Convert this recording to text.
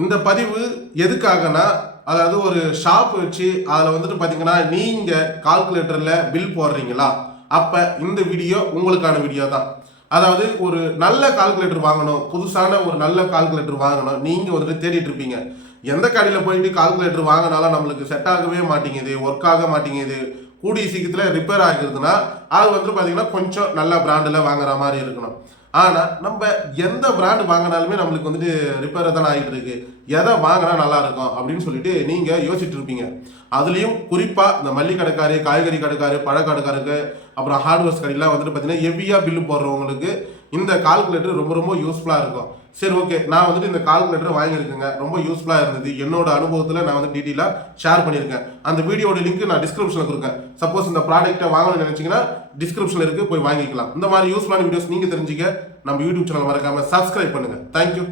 இந்த பதிவு எதுக்காகனா அதாவது ஒரு ஷாப் வச்சு அதில் வந்துட்டு பார்த்தீங்கன்னா நீங்கள் கால்குலேட்டரில் பில் போடுறீங்களா? அப்போ இந்த வீடியோ உங்களுக்கான வீடியோ தான். அதாவது ஒரு நல்ல கால்குலேட்டர் வாங்கணும் புதுசான ஒரு நல்ல கால்குலேட்டர் வாங்கணும் நீங்கள் வந்துட்டு தேடிட்டு இருப்பீங்க. எந்த கடையில் போயிட்டு கால்குலேட்டர் வாங்கினாலும் நம்மளுக்கு செட் ஆகவே மாட்டேங்குது ஒர்க் ஆக மாட்டேங்குது கூடிய சீக்கிரத்தில் ரிப்பேர் ஆகிருதுன்னா அது வந்துட்டு பார்த்தீங்கன்னா கொஞ்சம் நல்ல பிராண்டில் வாங்குற மாதிரி இருக்கணும். ஆனால் நம்ம எந்த பிராண்டு வாங்கினாலுமே நம்மளுக்கு வந்துட்டு ரிப்பேர் தானே ஆகிட்டு இருக்கு. எதை வாங்கினா நல்லா இருக்கும் அப்படின்னு சொல்லிட்டு நீங்கள் யோசிச்சுட்டு இருப்பீங்க. அதுலேயும் குறிப்பாக இந்த மல்லிகை கடைக்காரு காய்கறி கடைக்காரு பழக்கடைக்காருக்கு அப்புறம் ஹார்ட்வேர்ஸ் கடையெல்லாம் வந்துட்டு பார்த்தீங்கன்னா ஹெவியாக பில்லு போடுறவங்களுக்கு இந்த கால்குலேட்டர் ரொம்ப ரொம்ப யூஸ்ஃபுல்லாக இருக்கும். சரி ஓகே நான் வந்துட்டு இந்த கால்குலேட்டர் வாங்கியிருக்கேங்க. ரொம்ப யூஸ்ஃபுல்லாக இருந்தது. என்னோட அனுபவத்தில் நான் வந்து டீட்டெயிலாக ஷேர் பண்ணியிருக்கேன். அந்த வீடியோட லிங்க் நான் டிஸ்கிரிப்ஷனில் கொடுக்கேன் சப்போஸ் இந்த ப்ராடக்ட்டை வாங்கணும்னு நினச்சிங்கன்னா டிஸ்கிரிப்ஷனில் இருக்குது போய் வாங்கிக்கலாம். இந்த மாதிரி யூஸ்ஃபுல்லான வீடியோஸ் நீங்கள் தெரிஞ்சுக்க நம்ம யூடியூப் சேனல் மறக்காமல் சப்ஸ்கிரைப் பண்ணுங்கள் தேங்க்யூ